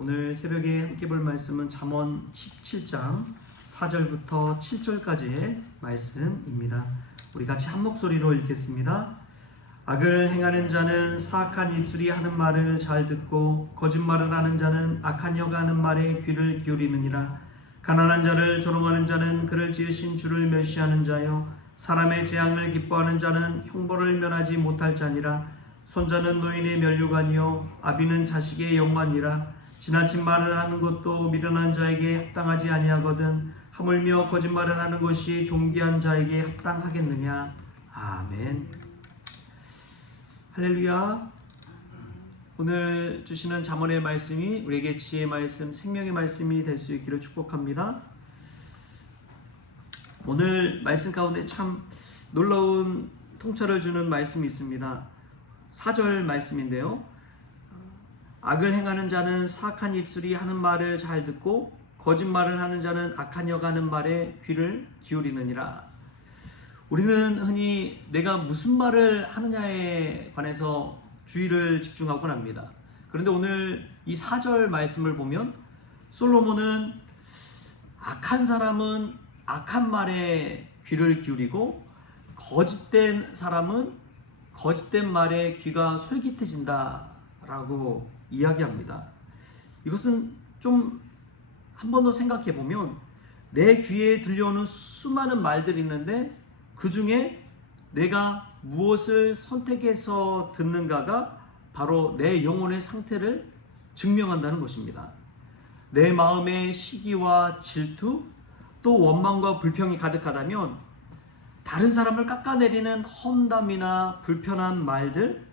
오늘 새벽에 함께 볼 말씀은 잠언 17장 4절부터 7절까지의 말씀입니다. 우리 같이 한 목소리로 읽겠습니다. 악을 행하는 자는 사악한 입술이 하는 말을 잘 듣고 거짓말을 하는 자는 악한 혀가 하는 말에 귀를 기울이느니라. 가난한 자를 조롱하는 자는 그를 지으신 주를 멸시하는 자요, 사람의 재앙을 기뻐하는 자는 형벌을 면하지 못할 자니라. 손자는 노인의 면류관이요 아비는 자식의 영광이라. 지나친 말을 하는 것도 미련한 자에게 합당하지 아니하거든 하물며 거짓말을 하는 것이 존귀한 자에게 합당하겠느냐. 아멘. 할렐루야. 오늘 주시는 잠언의 말씀이 우리에게 지혜의 말씀, 생명의 말씀이 될 수 있기를 축복합니다. 오늘 말씀 가운데 참 놀라운 통찰을 주는 말씀이 있습니다. 4절 말씀인데요. 악을 행하는 자는 사악한 입술이 하는 말을 잘 듣고 거짓말을 하는 자는 악한 혀가 하는 말에 귀를 기울이느니라. 우리는 흔히 내가 무슨 말을 하느냐에 관해서 주의를 집중하곤 합니다. 그런데 오늘 이 4절 말씀을 보면 솔로몬은 악한 사람은 악한 말에 귀를 기울이고 거짓된 사람은 거짓된 말에 귀가 솔깃해진다 라고 이야기합니다. 이것은 좀 한 번 더 생각해 보면 내 귀에 들려오는 수많은 말들이 있는데 그 중에 내가 무엇을 선택해서 듣는가가 바로 내 영혼의 상태를 증명한다는 것입니다. 내 마음에 시기와 질투 또 원망과 불평이 가득하다면 다른 사람을 깎아내리는 험담이나 불편한 말들,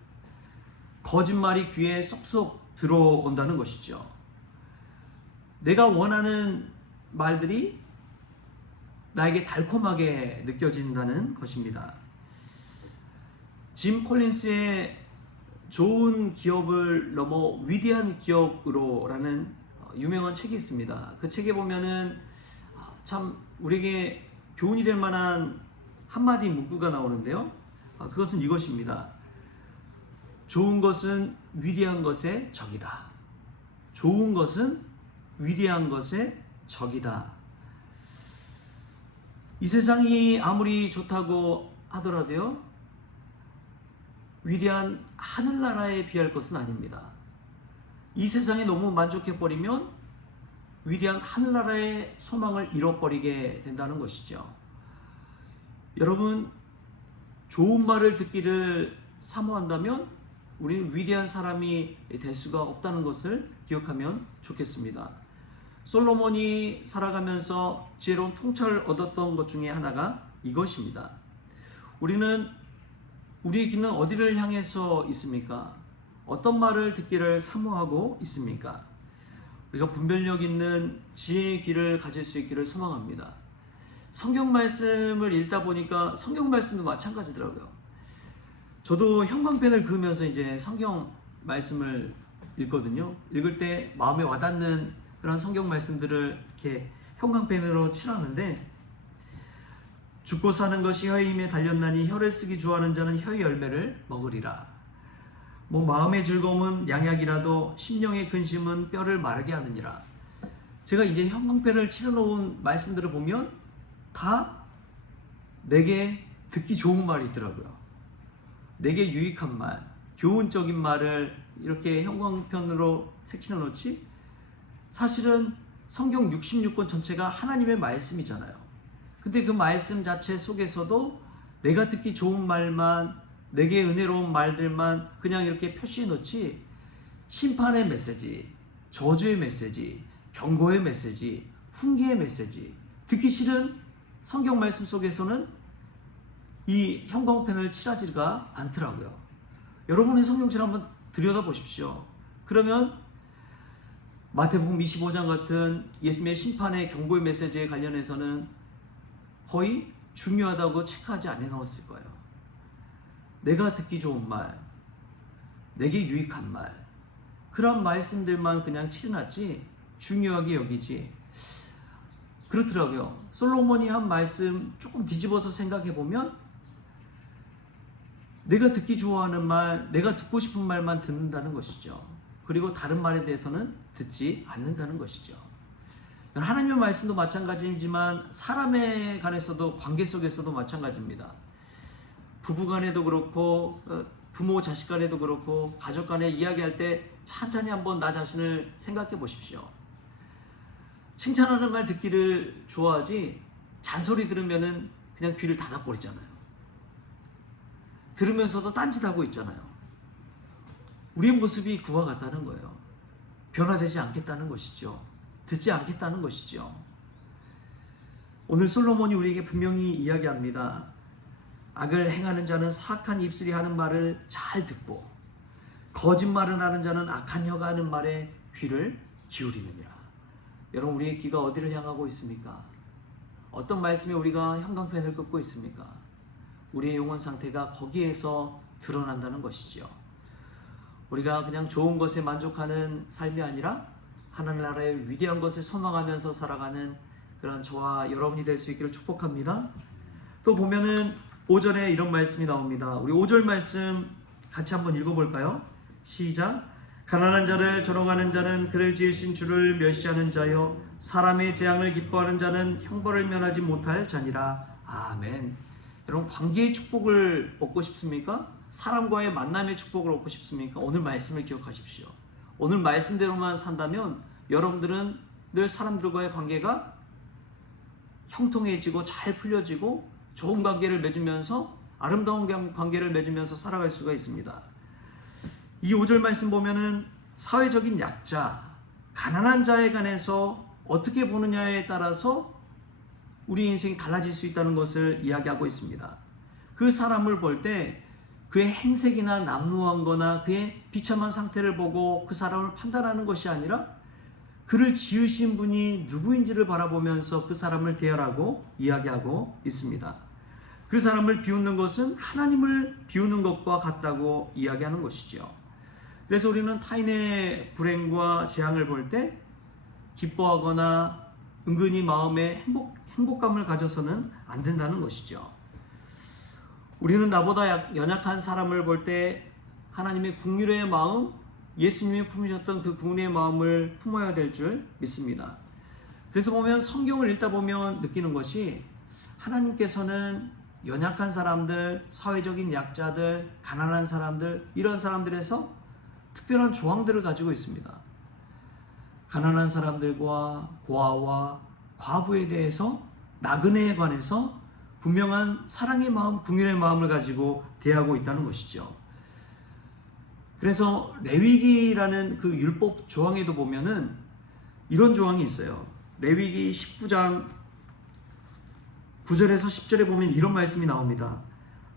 거짓말이 귀에 쏙쏙 들어온다는 것이죠. 내가 원하는 말들이 나에게 달콤하게 느껴진다는 것입니다. 짐 콜린스의 좋은 기업을 넘어 위대한 기업으로 라는 유명한 책이 있습니다. 그 책에 보면은 참 우리에게 교훈이 될 만한 한마디 문구가 나오는데요. 그것은 이것입니다. 좋은 것은 위대한 것의 적이다. 좋은 것은 위대한 것의 적이다. 이 세상이 아무리 좋다고 하더라도요, 위대한 하늘나라에 비할 것은 아닙니다. 이 세상에 너무 만족해버리면 위대한 하늘나라의 소망을 잃어버리게 된다는 것이죠. 여러분, 좋은 말을 듣기를 사모한다면 우리는 위대한 사람이 될 수가 없다는 것을 기억하면 좋겠습니다. 솔로몬이 살아가면서 지혜로운 통찰을 얻었던 것 중에 하나가 이것입니다. 우리의 귀는 어디를 향해서 있습니까? 어떤 말을 듣기를 사모하고 있습니까? 우리가 분별력 있는 지혜의 귀를 가질 수 있기를 소망합니다. 성경 말씀을 읽다 보니까 성경 말씀도 마찬가지더라고요. 저도 형광펜을 그으면서 이제 성경 말씀을 읽거든요. 읽을 때 마음에 와닿는 그런 성경 말씀들을 이렇게 형광펜으로 칠하는데, 죽고 사는 것이 혀의 힘에 달렸나니 혀를 쓰기 좋아하는 자는 혀의 열매를 먹으리라. 마음의 즐거움은 양약이라도 심령의 근심은 뼈를 마르게 하느니라. 제가 이제 형광펜을 칠해놓은 말씀들을 보면 다 내게 듣기 좋은 말이 있더라고요. 내게 유익한 말, 교훈적인 말을 이렇게 형광펜으로 색칠해 놓지, 사실은 성경 66권 전체가 하나님의 말씀이잖아요. 근데 그 말씀 자체 속에서도 내가 듣기 좋은 말만, 내게 은혜로운 말들만 그냥 이렇게 표시해 놓지, 심판의 메시지, 저주의 메시지, 경고의 메시지, 훈계의 메시지, 듣기 싫은 성경 말씀 속에서는 이 형광펜을 칠하지가 않더라고요. 여러분의 성경책을 한번 들여다보십시오. 그러면 마태복음 25장 같은 예수님의 심판의 경고의 메시지에 관련해서는 거의 중요하다고 체크하지 않아 놓았을 거예요. 내가 듣기 좋은 말, 내게 유익한 말, 그런 말씀들만 그냥 칠해놨지 중요하게 여기지. 그렇더라고요. 솔로몬이 한 말씀 조금 뒤집어서 생각해 보면 내가 듣기 좋아하는 말, 내가 듣고 싶은 말만 듣는다는 것이죠. 그리고 다른 말에 대해서는 듣지 않는다는 것이죠. 하나님의 말씀도 마찬가지이지만 사람에 관해서도 관계 속에서도 마찬가지입니다. 부부 간에도 그렇고 부모 자식 간에도 그렇고 가족 간에 이야기할 때 천천히 한번 나 자신을 생각해 보십시오. 칭찬하는 말 듣기를 좋아하지 잔소리 들으면은 그냥 귀를 닫아버리잖아요. 들으면서도 딴짓하고 있잖아요. 우리의 모습이 그와 같다는 거예요. 변화되지 않겠다는 것이죠. 듣지 않겠다는 것이죠. 오늘 솔로몬이 우리에게 분명히 이야기합니다. 악을 행하는 자는 사악한 입술이 하는 말을 잘 듣고 거짓말을 하는 자는 악한 혀가 하는 말에 귀를 기울이느니라. 여러분, 우리의 귀가 어디를 향하고 있습니까? 어떤 말씀에 우리가 형광펜을 긋고 있습니까? 우리의 영혼 상태가 거기에서 드러난다는 것이죠. 우리가 그냥 좋은 것에 만족하는 삶이 아니라 하나님 나라의 위대한 것을 소망하면서 살아가는 그런 저와 여러분이 될 수 있기를 축복합니다. 또 보면은 5절에 이런 말씀이 나옵니다. 우리 5절 말씀 같이 한번 읽어볼까요? 시작. 가난한 자를 조롱하는 자는 그를 지으신 주를 멸시하는 자요 사람의 재앙을 기뻐하는 자는 형벌을 면하지 못할 자니라. 아멘. 여러분, 관계의 축복을 얻고 싶습니까? 사람과의 만남의 축복을 얻고 싶습니까? 오늘 말씀을 기억하십시오. 오늘 말씀대로만 산다면 여러분들은 늘 사람들과의 관계가 형통해지고 잘 풀려지고 좋은 관계를 맺으면서 아름다운 관계를 맺으면서 살아갈 수가 있습니다. 이 5절 말씀 보면은 사회적인 약자, 가난한 자에 관해서 어떻게 보느냐에 따라서 우리 인생이 달라질 수 있다는 것을 이야기하고 있습니다. 그 사람을 볼 때 그의 행색이나 남루한 거나 그의 비참한 상태를 보고 그 사람을 판단하는 것이 아니라 그를 지으신 분이 누구인지를 바라보면서 그 사람을 대하라고 이야기하고 있습니다. 그 사람을 비웃는 것은 하나님을 비웃는 것과 같다고 이야기하는 것이죠. 그래서 우리는 타인의 불행과 재앙을 볼 때 기뻐하거나 은근히 마음에 행복감을 가져서는 안 된다는 것이죠. 우리는 나보다 연약한 사람을 볼 때 하나님의 긍휼의 마음, 예수님이 품으셨던 그 긍휼의 마음을 품어야 될 줄 믿습니다. 그래서 보면 성경을 읽다 보면 느끼는 것이 하나님께서는 연약한 사람들, 사회적인 약자들, 가난한 사람들, 이런 사람들에서 특별한 조항들을 가지고 있습니다. 가난한 사람들과 고아와 과부에 대해서 나그네에 관해서 분명한 사랑의 마음, 긍휼의 마음을 가지고 대하고 있다는 것이죠. 그래서 레위기라는 그 율법 조항에도 보면은 이런 조항이 있어요. 레위기 19장 9절에서 10절에 보면 이런 말씀이 나옵니다.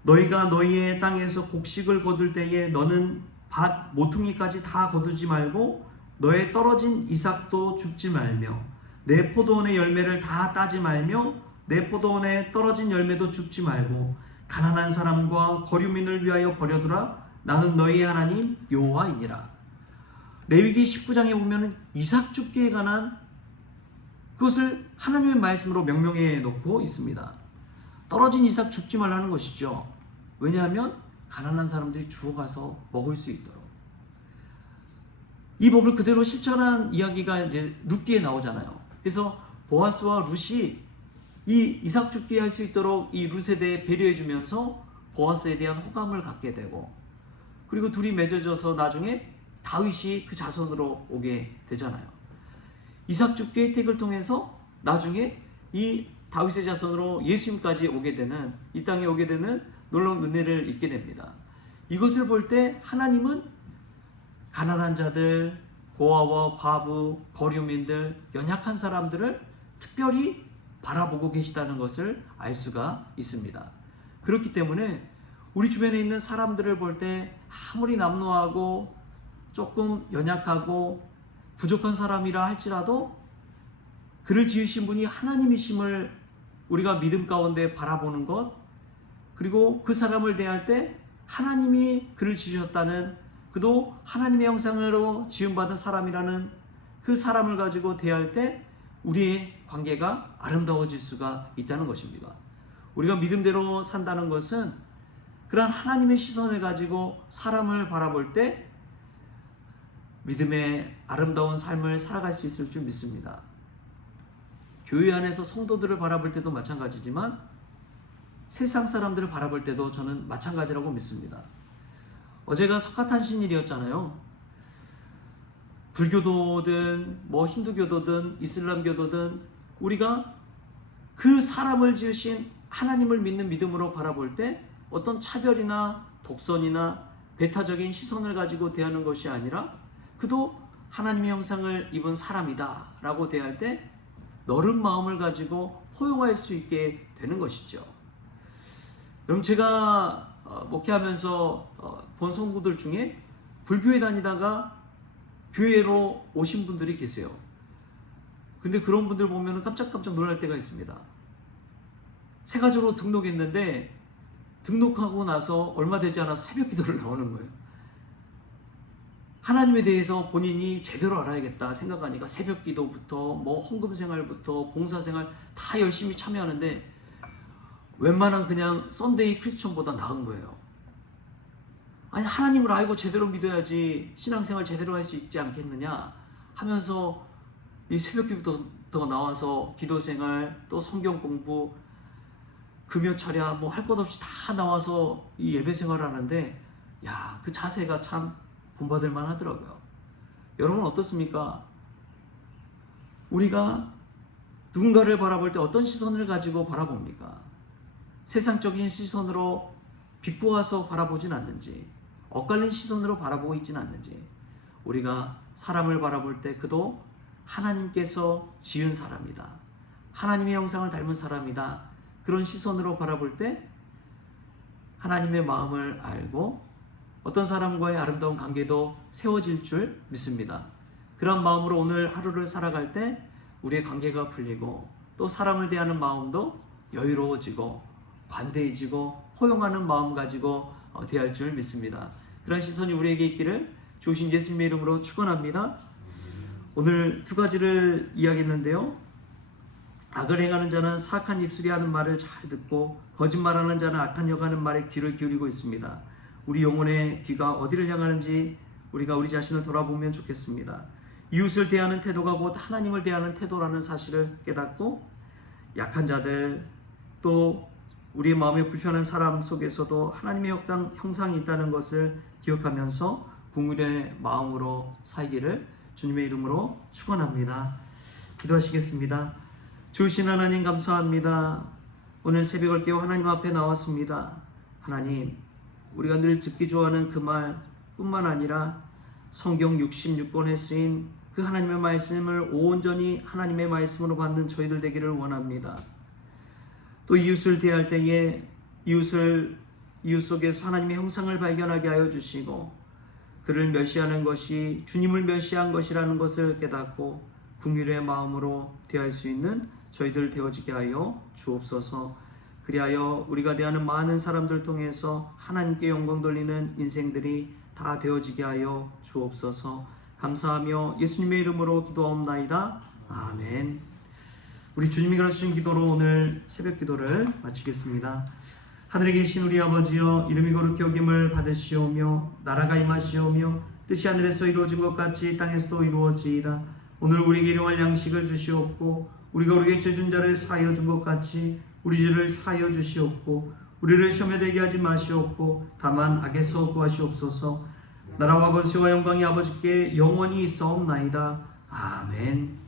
너희가 너희의 땅에서 곡식을 거둘 때에 너는 밭 모퉁이까지 다 거두지 말고 너의 떨어진 이삭도 줍지 말며 내 포도원의 열매를 다 따지 말며 내 포도원에 떨어진 열매도 줍지 말고 가난한 사람과 거류민을 위하여 버려두라. 나는 너희의 하나님 여호와이니라. 레위기 19장에 보면 이삭 줍기에 관한 그것을 하나님의 말씀으로 명명해 놓고 있습니다. 떨어진 이삭 줍지 말라는 것이죠. 왜냐하면 가난한 사람들이 주워가서 먹을 수 있도록. 이 법을 그대로 실천한 이야기가 이제 룻기에 나오잖아요. 그래서 보아스와 룻이 이 이삭 줍기 할 수 있도록 이 룻에 대해 배려해 주면서 보아스에 대한 호감을 갖게 되고, 그리고 둘이 맺어져서 나중에 다윗이 그 자손으로 오게 되잖아요. 이삭 줍기 혜택을 통해서 나중에 이 다윗의 자손으로 예수님까지 오게 되는, 이 땅에 오게 되는 놀라운 은혜를 입게 됩니다. 이것을 볼 때 하나님은 가난한 자들, 고아와 과부, 거류민들, 연약한 사람들을 특별히 바라보고 계시다는 것을 알 수가 있습니다. 그렇기 때문에 우리 주변에 있는 사람들을 볼 때 아무리 남루하고 조금 연약하고 부족한 사람이라 할지라도 그를 지으신 분이 하나님이심을 우리가 믿음 가운데 바라보는 것, 그리고 그 사람을 대할 때 하나님이 그를 지으셨다는, 그도 하나님의 형상으로 지음받은 사람이라는 그 사람을 가지고 대할 때 우리의 관계가 아름다워질 수가 있다는 것입니다. 우리가 믿음대로 산다는 것은 그러한 하나님의 시선을 가지고 사람을 바라볼 때 믿음의 아름다운 삶을 살아갈 수 있을 줄 믿습니다. 교회 안에서 성도들을 바라볼 때도 마찬가지지만 세상 사람들을 바라볼 때도 저는 마찬가지라고 믿습니다. 어제가 석가탄신일이었잖아요. 불교도든 힌두교도든 이슬람교도든 우리가 그 사람을 지으신 하나님을 믿는 믿음으로 바라볼 때 어떤 차별이나 독선이나 배타적인 시선을 가지고 대하는 것이 아니라 그도 하나님의 형상을 입은 사람이다 라고 대할 때 너른 마음을 가지고 포용할 수 있게 되는 것이죠. 여러분, 제가 목회하면서 본 성도들 중에 불교에 다니다가 교회로 오신 분들이 계세요. 근데 그런 분들 보면 깜짝깜짝 놀랄 때가 있습니다. 새가족으로 등록했는데 등록하고 나서 얼마 되지 않아서 새벽 기도를 나오는 거예요. 하나님에 대해서 본인이 제대로 알아야겠다 생각하니까 새벽 기도부터 헌금 생활부터 봉사 생활 다 열심히 참여하는데 웬만한 그냥 썬데이 크리스천보다 나은 거예요. 아니, 하나님을 알고 제대로 믿어야지 신앙생활 제대로 할 수 있지 않겠느냐 하면서 이 새벽 기도부터 나와서 기도생활 또 성경 공부 금요 철야 할 것 없이 다 나와서 이 예배 생활을 하는데 그 자세가 참 본받을 만하더라고요. 여러분 어떻습니까? 우리가 누군가를 바라볼 때 어떤 시선을 가지고 바라봅니까? 세상적인 시선으로 비꼬아서 바라보진 않는지, 엇갈린 시선으로 바라보고 있지는 않는지, 우리가 사람을 바라볼 때 그도 하나님께서 지은 사람이다, 하나님의 형상을 닮은 사람이다, 그런 시선으로 바라볼 때 하나님의 마음을 알고 어떤 사람과의 아름다운 관계도 세워질 줄 믿습니다. 그런 마음으로 오늘 하루를 살아갈 때 우리의 관계가 풀리고 또 사람을 대하는 마음도 여유로워지고 관대해지고 포용하는 마음 가지고 대할 줄 믿습니다. 그런 시선이 우리에게 있기를 주신 예수님의 이름으로 축원합니다. 오늘 두 가지를 이야기했는데요. 악을 행하는 자는 사악한 입술이 하는 말을 잘 듣고 거짓말하는 자는 악한 여가는 말에 귀를 기울이고 있습니다. 우리 영혼의 귀가 어디를 향하는지 우리가 우리 자신을 돌아보면 좋겠습니다. 이웃을 대하는 태도가 곧 하나님을 대하는 태도라는 사실을 깨닫고 약한 자들 또 우리의 마음에 불편한 사람 속에서도 하나님의 형상이 있다는 것을 기억하면서 긍휼의 마음으로 살기를 주님의 이름으로 축원합니다. 기도하시겠습니다. 좋으신 하나님 감사합니다. 오늘 새벽을 깨워 하나님 앞에 나왔습니다. 하나님, 우리가 늘 듣기 좋아하는 그 말뿐만 아니라 성경 66권에 쓰인 그 하나님의 말씀을 온전히 하나님의 말씀으로 받는 저희들 되기를 원합니다. 또 이웃을 대할 때에 이웃 속에서 하나님의 형상을 발견하게 하여 주시고 그를 멸시하는 것이 주님을 멸시한 것이라는 것을 깨닫고 긍휼의 마음으로 대할 수 있는 저희들 되어지게 하여 주옵소서. 그리하여 우리가 대하는 많은 사람들 통해서 하나님께 영광 돌리는 인생들이 다 되어지게 하여 주옵소서. 감사하며 예수님의 이름으로 기도하옵나이다. 아멘. 우리 주님이 가르치신 기도로 오늘 새벽 기도를 마치겠습니다. 하늘에 계신 우리 아버지여, 이름이 거룩히 여김을 받으시오며 나라가 임하시오며 뜻이 하늘에서 이루어진 것 같이 땅에서도 이루어지이다. 오늘 우리에게 일용할 양식을 주시옵고 우리가 우리에게 죄 준 자를 사하여 준 것 같이 우리 죄를 사하여 주시옵고 우리를 시험에 들게 하지 마시옵고 다만 악에서 구하시옵소서. 나라와 권세와 영광이 아버지께 영원히 있사옵나이다. 아멘.